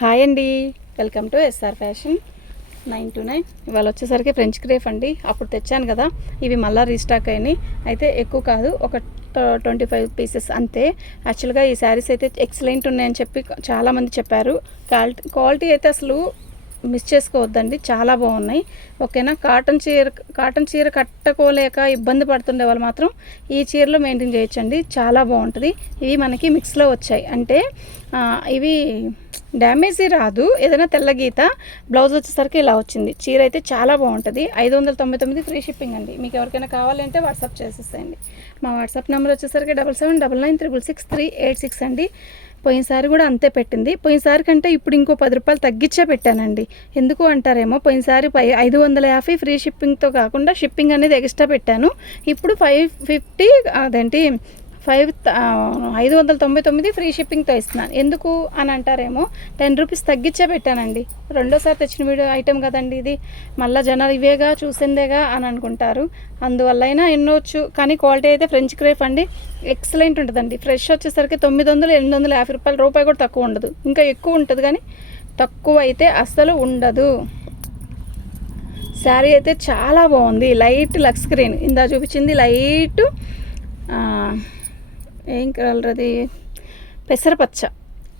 Hi అండి. Welcome to SR fashion. Nine two nine. ఇవాళ వచ్చేసరికి ఫ్రెంచ్ క్రేఫ్ అండి. అప్పుడు తెచ్చాను కదా. ఇవి మళ్ళీ రీస్టాక్ అయినాయి. అయితే ఎక్కువ కాదు ఒక ట్వంటీ ఫైవ్ పీసెస్ అంతే. యాక్చువల్గా ఈ శారీస్ అయితే ఎక్సలెంట్ ఉన్నాయని చెప్పి చాలామంది చెప్పారు. క్వాలిటీ క్వాలిటీ అయితే అసలు మిస్ చేసుకోవద్దండి. చాలా బాగున్నాయి. ఓకేనా? కాటన్ చీర కాటన్ చీర కట్టుకోలేక ఇబ్బంది పడుతుండే వాళ్ళు మాత్రం ఈ చీరలో మెయింటైన్ చేయొచ్చండి. చాలా బాగుంటుంది. ఇవి మనకి మిక్స్లో వచ్చాయి. అంటే ఇవి డ్యామేజీ రాదు. ఏదైనా తెల్ల గీత బ్లౌజ్ వచ్చేసరికి ఇలా వచ్చింది. చీర అయితే చాలా బాగుంటుంది. ఐదు వందల తొంభై తొమ్మిది ఫ్రీ షిప్పింగ్ అండి. మీకు ఎవరికైనా కావాలంటే వాట్సాప్ చేసేసేయండి. మా వాట్సాప్ నెంబర్ వచ్చేసరికి double seven double nine triple six three eight six అండి. పోయినసారి కూడా అంతే పెట్టింది. పోయినసారి కంటే ఇప్పుడు ఇంకో పది రూపాయలు తగ్గించే పెట్టానండి. ఎందుకు అంటారేమో పోయినసారి పై ఐదు వందల యాభై ఫ్రీ షిప్పింగ్తో కాకుండా షిప్పింగ్ అనేది ఎక్స్ట్రా పెట్టాను. ఇప్పుడు ఫైవ్ ఫిఫ్టీ అదేంటి ఫైవ్ ఐదు వందల తొంభై తొమ్మిది ఫ్రీ షిప్పింగ్తో ఇస్తున్నాను. ఎందుకు అని అంటారేమో టెన్ రూపీస్ తగ్గించే పెట్టానండి రెండోసారి తెచ్చిన వీడియో ఐటెం కదండి ఇది. మళ్ళీ జనాలు ఇవేగా చూసిందేగా అని అనుకుంటారు. అందువల్ల అయినా ఎన్నోచ్చు కానీ క్వాలిటీ అయితే ఫ్రెంచ్ క్రేప్ అండి. ఎక్సలెంట్ ఉంటుందండి. ఫ్రెష్ వచ్చేసరికి తొమ్మిది వందలు ఎనిమిది వందల యాభై రూపాయల రూపాయి కూడా తక్కువ ఉండదు. ఇంకా ఎక్కువ ఉంటుంది కానీ తక్కువ అయితే అస్సలు ఉండదు. శారీ అయితే చాలా బాగుంది. Light lux green. ఇందా చూపించింది లైట్ ఏం కలర్ అది? పెసరపచ్చ.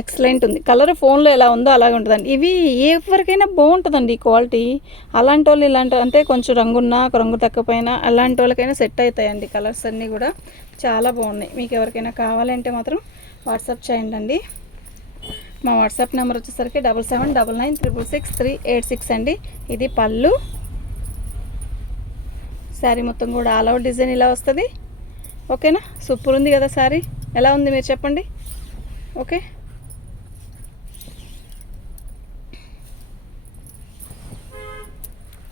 ఎక్సలెంట్ ఉంది. కలర్ ఫోన్లో ఎలా ఉందో అలాగే ఉంటుందండి. ఇవి ఎవరికైనా బాగుంటుందండి ఈ క్వాలిటీ అలాంటి వాళ్ళు ఇలాంటి అంటే కొంచెం రంగున్నా రంగు తక్కువైనా అలాంటి వాళ్ళకైనా సెట్ అవుతాయండి కలర్స్ అన్నీ కూడా. చాలా బాగున్నాయి. మీకు ఎవరికైనా కావాలంటే మాత్రం వాట్సాప్ చేయండి అండి. మా వాట్సాప్ నెంబర్ వచ్చేసరికి double seven double nine triple six three eight six అండి. ఇది పళ్ళు. శారీ మొత్తం కూడా ఆల్ అవుట్ డిజైన్ ఇలా వస్తుంది. ఓకేనా? సూపర్ ఉంది కదా సారీ. ఎలా ఉంది మీరు చెప్పండి. ఓకే?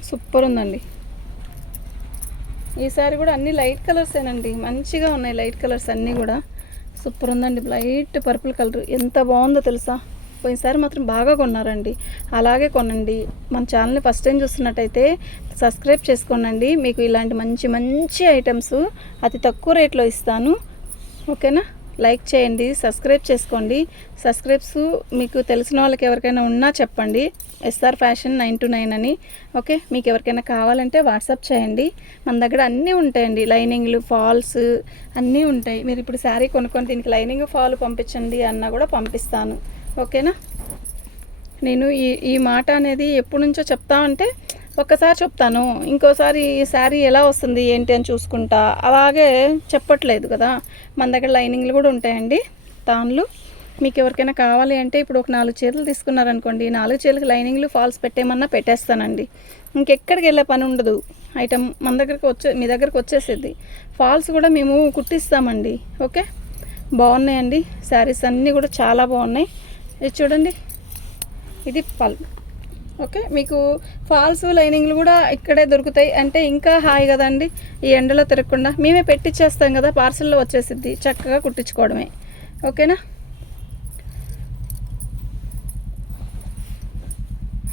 సూపర్ ఉందండి. ఈ సారీ కూడా అన్ని లైట్ కలర్సేనండి మంచిగా ఉన్నాయి లైట్ కలర్స్ అన్నీ కూడా. సూపర్ ఉందండి. Light purple colour. ఎంత బాగుందో తెలుసా? పోయినసారి మాత్రం బాగా కొన్నారండి. అలాగే కొనండి. మన ఛానల్ని ఫస్ట్ టైం చూస్తున్నట్టయితే సబ్స్క్రైబ్ చేసుకోనండి. మీకు ఇలాంటి మంచి మంచి ఐటమ్స్ అతి తక్కువ రేట్లో ఇస్తాను. ఓకేనా? లైక్ చేయండి సబ్స్క్రైబ్ చేసుకోండి. సబ్స్క్రైబ్స్ మీకు తెలిసిన వాళ్ళకి ఎవరికైనా ఉన్నా చెప్పండి. SR fashion nine two nine అని. ఓకే? మీకు ఎవరికైనా కావాలంటే వాట్సాప్ చేయండి. మన దగ్గర అన్నీ ఉంటాయండి. లైనింగ్లు ఫాల్స్ అన్నీ ఉంటాయి. మీరు ఇప్పుడు శారీ కొనుక్కొని దీనికి లైనింగ్ ఫాల్ పంపించండి అన్నా కూడా పంపిస్తాను. ఓకేనా? నేను ఈ ఈ మాట అనేది ఎప్పటి నుంచో చెప్తా అంటే ఒక్కసారి చెప్తాను. ఇంకోసారి ఈ శారీ ఎలా వస్తుంది ఏంటి అని చూసుకుంటా. అలాగే చెప్పట్లేదు కదా. మన దగ్గర లైనింగ్లు కూడా ఉంటాయండి. తాన్లు మీకు ఎవరికైనా కావాలి అంటే ఇప్పుడు ఒక నాలుగు చీరలు తీసుకున్నారనుకోండి నాలుగు చీరలకు లైనింగ్లు ఫాల్స్ పెట్టేమన్నా పెట్టేస్తానండి. ఇంకెక్కడికి వెళ్ళే పని ఉండదు. ఐటమ్ మన దగ్గరకు వచ్చే మీ దగ్గరకు వచ్చేసేది. ఫాల్స్ కూడా మేము కుట్టిస్తామండి. ఓకే? బాగున్నాయండి. శారీస్ అన్నీ కూడా చాలా బాగున్నాయి. ఇది చూడండి. ఇది పల్. ఓకే మీకు ఫాల్స్ లైనింగ్లు కూడా ఇక్కడే దొరుకుతాయి. అంటే ఇంకా హాయి కదండి ఈ ఎండలో తిరగకుండా. మేమే పెట్టిచ్చేస్తాం కదా పార్సల్లో వచ్చేసిద్ది చక్కగా కుట్టించుకోవడమే. ఓకేనా?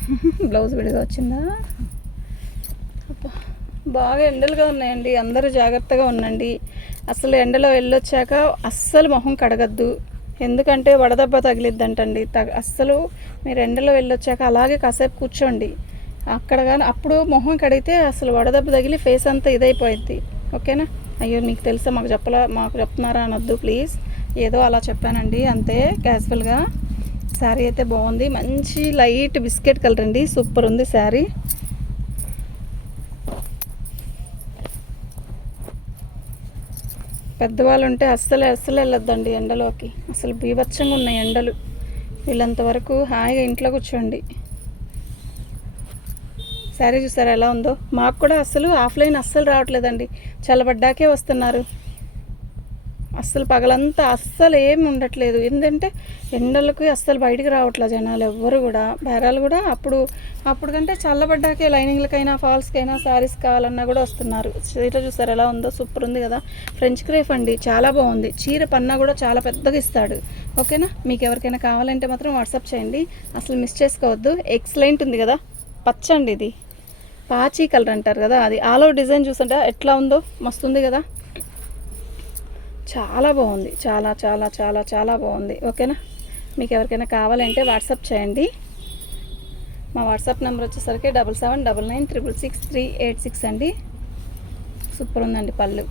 బ్లౌజ్ విడిగా వచ్చిందా? బాగా ఎండలుగా ఉన్నాయండి. అందరూ జాగ్రత్తగా ఉండండి. అసలు ఎండలో వెళ్ళొచ్చాక అస్సలు మొహం కడగద్దు. ఎందుకంటే వడదెబ్బ తగిలిద్దంటండి. తగ అస్సలు మీరు ఎండలో వెళ్ళొచ్చాక అలాగే కాసేపు కూర్చోండి. అక్కడ కానీ అప్పుడు మొహం కడిగితే అసలు వడదెబ్బ తగిలి ఫేస్ అంతా ఇదైపోయింది ఓకేనా? అయ్యో నీకు తెలుసా మాకు చెప్పలా మాకు చెప్తున్నారా అనొద్దు ప్లీజ్. ఏదో అలా చెప్పానండి అంతే క్యాజువల్గా. శారీ అయితే బాగుంది. మంచి లైట్ బిస్కెట్ కలర్ అండి. సూపర్ ఉంది శారీ. పెద్దవాళ్ళు ఉంటే అస్సలు అస్సలు వెళ్ళొద్దండి ఎండలోకి. అసలు బీభత్సంగా ఉన్నాయి ఎండలు. వీళ్ళంత వరకు హాయిగా ఇంట్లో కూర్చోండి. సరే చూసారా ఎలా ఉందో? మాకు కూడా అస్సలు ఆఫ్లైన్ అస్సలు రావట్లేదండి. చల్లబడ్డాకే వస్తున్నారు. అస్సలు పగలంతా అస్సలు ఏం ఉండట్లేదు. ఎందుకంటే ఎండలకు అస్సలు బయటికి రావట్లేదు జనాలు ఎవ్వరు కూడా. బేరాలు కూడా అప్పుడు అప్పుడు కంటే చల్లబడ్డాకే లైనింగ్లకైనా ఫాల్స్కైనా శారీస్ కావాలన్నా కూడా వస్తున్నారు. చీర చూసారు ఎలా ఉందో? సూపర్ ఉంది కదా. ఫ్రెంచ్ క్రేఫ్ అండి. చాలా బాగుంది. చీర పన్నా కూడా చాలా పెద్దగా ఇస్తాడు. ఓకేనా? మీకు ఎవరికైనా కావాలంటే మాత్రం వాట్సాప్ చేయండి. అసలు మిస్ చేసుకోవద్దు. ఎక్సలెంట్ ఉంది కదా. పచ్చ అండి ఇది. పాచీ కలర్ అంటారు కదా అది. ఆల్ ఓవర్ డిజైన్ చూస్తుంటే ఎట్లా ఉందో? మస్తుంది కదా. చాలా బాగుంది. చాలా చాలా చాలా చాలా బాగుంది. ఓకేనా? మీకు ఎవరికైనా కావాలంటే వాట్సాప్ చేయండి. మా వాట్సాప్ నెంబర్ వచ్చేసరికి double seven double nine triple six three eight six అండి. సూపర్ ఉందండి పళ్ళు.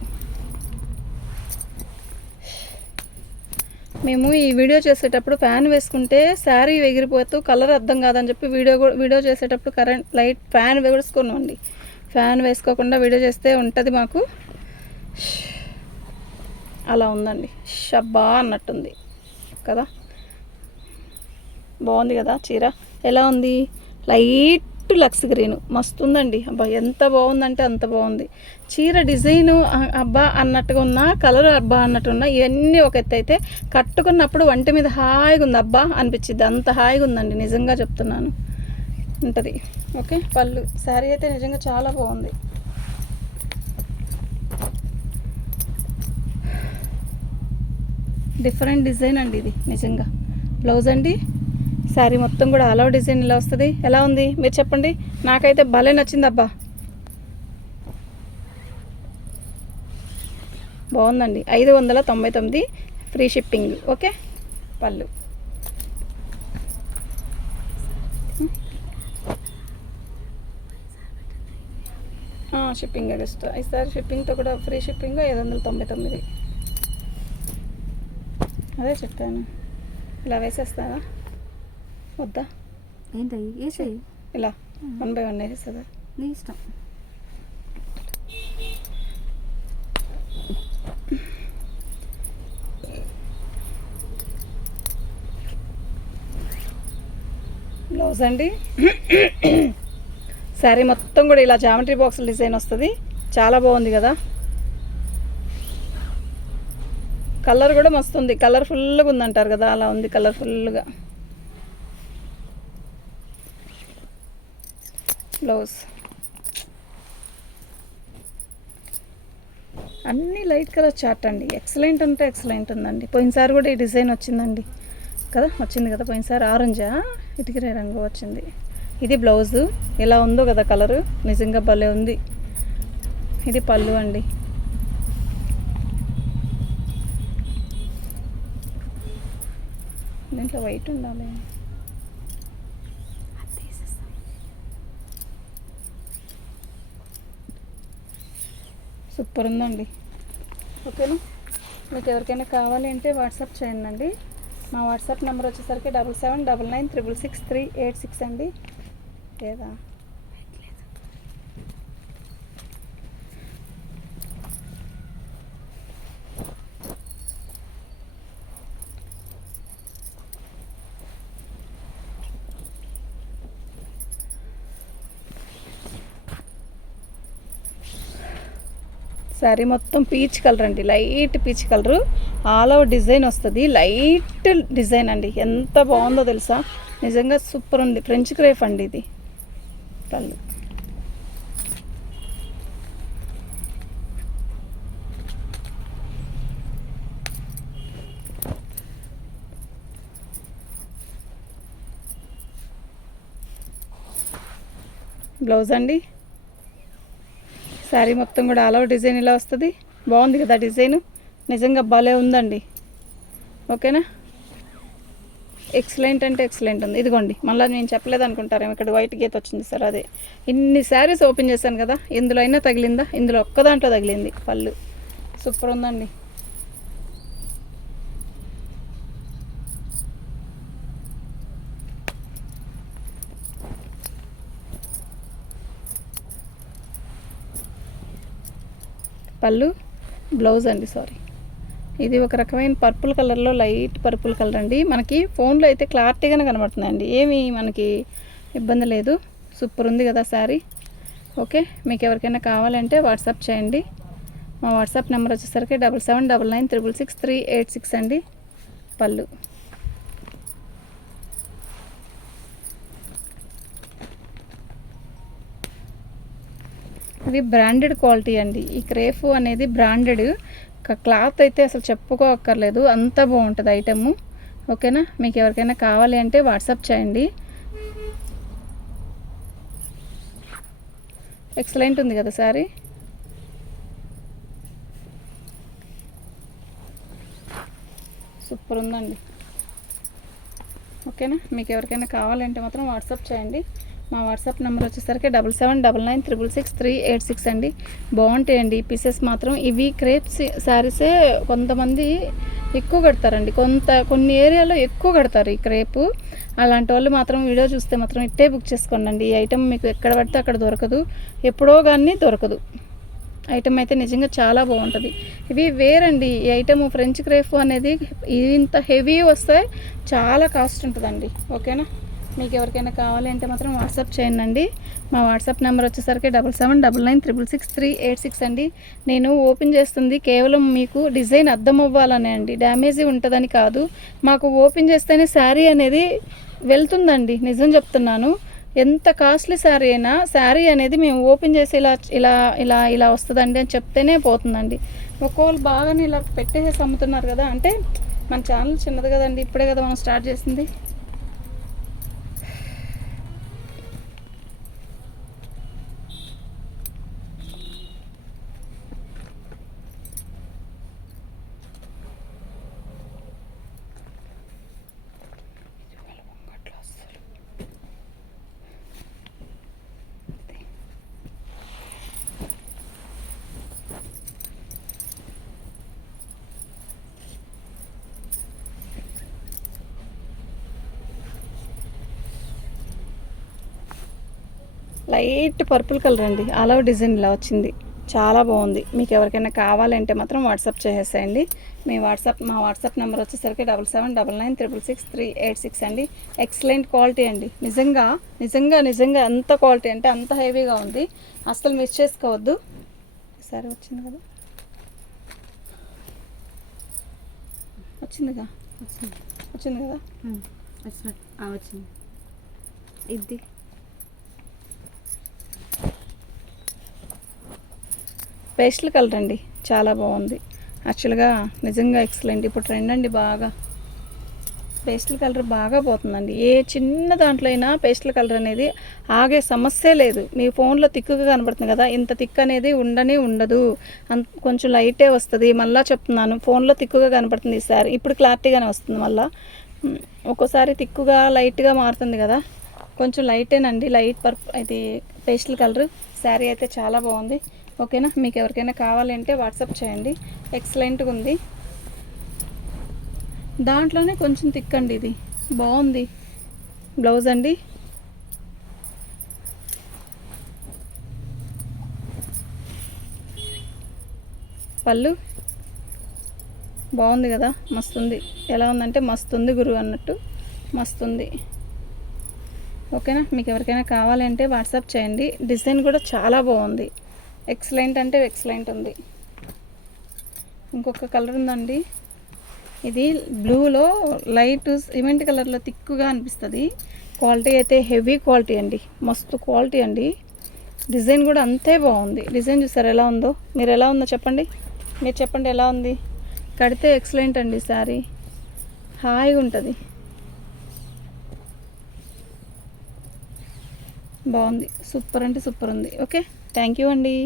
మేము ఈ వీడియో చేసేటప్పుడు ఫ్యాన్ వేసుకుంటే శారీ ఎగిరిపోతూ కలర్ అర్థం కాదని చెప్పి వీడియో వీడియో చేసేటప్పుడు కరెంట్ లైట్ ఫ్యాన్ వేసుకున్నామండి. ఫ్యాన్ వేసుకోకుండా వీడియో చేస్తే ఉంటుంది మాకు. అలా ఉందండి. షబ్బా అన్నట్టుంది. కదా? బాగుంది కదా చీర? ఎలా ఉంది? Light lux green. మస్తు ఉందండి అబ్బా ఎంత బాగుందంటే అంత బాగుంది. చీర డిజైన్ అబ్బా అన్నట్టుగా ఉన్నా కలర్ అబ్బా అన్నట్టు ఉన్న ఇవన్నీ ఒక ఎత్తు అయితే కట్టుకున్నప్పుడు వంటి మీద హాయిగా ఉంది. అబ్బా అనిపించింది అంత హాయిగా ఉందండి. నిజంగా చెప్తున్నాను. ఉంటుంది. ఓకే? పళ్ళు. శారీ అయితే నిజంగా చాలా బాగుంది. డిఫరెంట్ డిజైన్ అండి ఇది నిజంగా. బ్లౌజ్ అండి శారీ మొత్తం కూడా అలవ డిజైన్ ఇలా వస్తుంది. ఎలా ఉంది? మీరు చెప్పండి. నాకైతే భలే నచ్చింది అబ్బా. బాగుందండి. ఐదు వందల తొంభై తొమ్మిది ఫ్రీ షిప్పింగ్ ఓకే? పళ్ళు. షిప్పింగ్ ఇస్తా ఈసారి షిప్పింగ్తో కూడా ఫ్రీ షిప్పింగ్ ఐదు వందల తొంభై తొమ్మిది. అదే చెప్పాను. ఇలా వేసేస్తారా వద్దా? ఏంటయ్యి వేసేయి. ఇలా. వన్ బై వన్ వేసేస్తుందా నీ ఇష్టం. బ్లౌజ్ అండి. శారీ మొత్తం కూడా ఇలా జామెట్రీ బాక్స్ డిజైన్ వస్తుంది. చాలా బాగుంది కదా? కలర్ కూడా మస్తు ఉంది కలర్ఫుల్గా ఉందంటారు కదా అలా ఉంది కలర్ఫుల్గా బ్లౌజ్. అన్నీ లైట్ కలర్ చార్ట్ అండి. ఎక్సలెంట్ ఉంటే ఎక్సలెంట్ ఉందండి. పోయినసారి కూడా ఈ డిజైన్ వచ్చిందండి. కదా వచ్చింది కదా పోయినసారి ఆరెంజా ఇటుకరే రంగు వచ్చింది. ఇది బ్లౌజు. ఎలా ఉందో కదా కలరు. నిజంగా భలే ఉంది. ఇది పళ్ళు అండి. ఇంట్లో వైట్ ఉండాలి. సూపర్ ఉందండి. ఓకేనా మీకు ఎవరికైనా కావాలి అంటే వాట్సాప్ చేయండి అండి. మా వాట్సాప్ నెంబర్ వచ్చేసరికి double seven double nine triple six three eight six అండి. లేదా శారీ మొత్తం పీచ్ కలర్ అండి light peach colour. All over design వస్తుంది. లైట్ డిజైన్ అండి. ఎంత బాగుందో తెలుసా? నిజంగా సూపర్ ఉంది. ఫ్రెంచ్ క్రేఫ్ అండి ఇది. పళ్ళు. బ్లౌజ్ అండి? శారీ మొత్తం కూడా ఆల్ ఓవర్ డిజైన్ ఇలా వస్తుంది. బాగుంది కదా డిజైన్ నిజంగా భలే ఉందండి. ఓకేనా? ఎక్సలెంట్ అంటే ఎక్సలెంట్ ఉంది. ఇదిగోండి మళ్ళీ నేను చెప్పలేదు అనుకుంటారేమో ఇక్కడ వైట్ గీత వచ్చింది సార్ అదే. ఇన్ని శారీస్ ఓపెన్ చేశాను కదా ఇందులో అయినా తగిలిందా? ఇందులో ఒక్క దాంట్లో తగిలింది. పళ్ళు. సూపర్ ఉందండి. పళ్ళు బ్లౌజ్ అండి సారీ. ఇది ఒక రకమైన పర్పుల్ కలర్లో లైట్ పర్పుల్ కలర్ అండి. మనకి ఫోన్లో అయితే క్లారిటీగానే కనబడుతుందండి ఏమీ మనకి ఇబ్బంది లేదు. సూపర్ ఉంది కదా శారీ ఓకే మీకు ఎవరికైనా కావాలంటే వాట్సాప్ చేయండి. మా వాట్సాప్ నెంబర్ వచ్చేసరికి double seven double nine triple six three eight six అండి. పళ్ళు. ఇది బ్రాండెడ్ క్వాలిటీ అండి. ఈ క్రేఫ్ అనేది బ్రాండెడ్. క్లాత్ అయితే అసలు చెప్పుకోక్కర్లేదు. అంత బాగుంటుంది ఐటెము. ఓకేనా? మీకు ఎవరికైనా కావాలి అంటే వాట్సాప్ చేయండి. ఎక్సలెంట్ ఉంది కదా సారీ? సూపర్ ఉందండి. ఓకేనా? మీకు ఎవరికైనా కావాలంటే మాత్రం వాట్సాప్ చేయండి. మా వాట్సాప్ నెంబర్ వచ్చేసరికి double seven double nine triple six three eight six అండి. బాగుంటాయండి పీసెస్ మాత్రం. ఇవి క్రేప్స్ శారీసే కొంతమంది ఎక్కువ కడతారండి. కొంత కొన్ని ఏరియాలో ఎక్కువ కడతారు ఈ క్రేపు అలాంటి వాళ్ళు మాత్రం వీడియో చూస్తే మాత్రం ఇట్టే బుక్ చేసుకోండి ఈ ఐటెం మీకు ఎక్కడ పడితే అక్కడ దొరకదు. ఎప్పుడో కానీ దొరకదు. ఐటమ్ అయితే నిజంగా చాలా బాగుంటుంది. ఇవి వేరండి. ఈ ఐటమ్ ఫ్రెంచ్ క్రేఫ్ అనేది ఇంత హెవీ వస్తే చాలా కాస్ట్ ఉంటుందండి. ఓకేనా? మీకు ఎవరికైనా కావాలి అంటే మాత్రం వాట్సాప్ చేయండి మా వాట్సాప్ నెంబర్ వచ్చేసరికి double seven double nine triple six three eight six అండి. నేను ఓపెన్ చేస్తుంది కేవలం మీకు డిజైన్ అర్థం అవ్వాలనే అండి. డ్యామేజీ ఉంటుందని కాదు. మాకు ఓపెన్ చేస్తేనే శారీ అనేది వెళ్తుందండి నిజం చెప్తున్నాను. ఎంత కాస్ట్లీ శారీ అయినా శారీ అనేది మేము ఓపెన్ చేసి ఇలా ఇలా ఇలా ఇలా వస్తుందండి అని చెప్తేనే పోతుందండి. ఒక్కోళ్ళు బాగానే ఇలా పెట్టేసి అమ్ముతున్నారు కదా అంటే మన ఛానల్ చిన్నది కదండి ఇప్పుడే కదా మనం స్టార్ట్ చేసింది. లైట్ పర్పుల్ కలర్ అండి. అలవ్ డిజైన్ ఇలా వచ్చింది. చాలా బాగుంది. మీకు ఎవరికైనా కావాలంటే మాత్రం వాట్సాప్ చేసేసేయండి. మీ వాట్సాప్ మా వాట్సాప్ నెంబర్ వచ్చేసరికి double seven double nine triple six three eight six అండి. ఎక్సలెంట్ క్వాలిటీ అండి. నిజంగా నిజంగా నిజంగా అంత క్వాలిటీ అంటే అంత హెవీగా ఉంది. అస్సలు మిస్ చేసుకోవద్దు. సరే వచ్చింది కదా? వచ్చిందిగా? వచ్చింది. వచ్చింది కదా? వచ్చింది. ఇది పేస్టల్ కలర్ అండి. చాలా బాగుంది. యాక్చువల్గా నిజంగా ఎక్సలెంట్. ఇప్పుడు ట్రెండ్ అండి బాగా. పేస్టల్ కలర్ బాగా పోతుందండి. ఏ చిన్న దాంట్లో అయినా పేస్టల్ కలర్ అనేది ఆగే సమస్యే లేదు. మీ ఫోన్లో తిక్కుగా కనబడుతుంది కదా. ఇంత తిక్ అనేది ఉండనే ఉండదు. అంత కొంచెం లైటే వస్తుంది. మళ్ళీ చెప్తున్నాను. ఫోన్లో తిక్కుగా కనబడుతుంది ఈసారి ఇప్పుడు క్లారిటీగానే వస్తుంది మళ్ళీ. ఒక్కోసారి తిక్కుగా లైట్గా మారుతుంది కదా. కొంచెం లైటేనండి. లైట్ పర్ప్ ఇది పేస్టల్ కలర్ శారీ అయితే చాలా బాగుంది. ఓకేనా? మీకు ఎవరికైనా కావాలంటే వాట్సాప్ చేయండి. ఎక్సలెంట్గా ఉంది. దాంట్లోనే కొంచెం తిక్కండి ఇది. బాగుంది. బ్లౌజ్ అండి. పళ్ళు. బాగుంది కదా? మస్తుంది. ఎలా ఉందంటే మస్తుంది గురువు అన్నట్టు. మస్తుంది. ఓకేనా? మీకు ఎవరికైనా కావాలంటే వాట్సాప్ చేయండి. డిజైన్ కూడా చాలా బాగుంది. ఎక్సలెంట్ అంటే ఎక్సలెంట్ ఉంది. ఇంకొక కలర్ ఉందండి. ఇది బ్లూలో లైట్ సిమెంట్ కలర్లో తిక్కుగా అనిపిస్తుంది. క్వాలిటీ అయితే హెవీ క్వాలిటీ అండి. మస్తు క్వాలిటీ అండి. డిజైన్ కూడా అంతే బాగుంది. డిజైన్ చూసారు ఎలా ఉందో? మీరు ఎలా ఉందో చెప్పండి. మీరు చెప్పండి ఎలా ఉంది? కడితే ఎక్సలెంట్ అండి శారీ. హాయిగా ఉంటుంది. బాగుంది. సూపర్ అంటే సూపర్ ఉంది. ఓకే? థ్యాంక్ యూ అండి.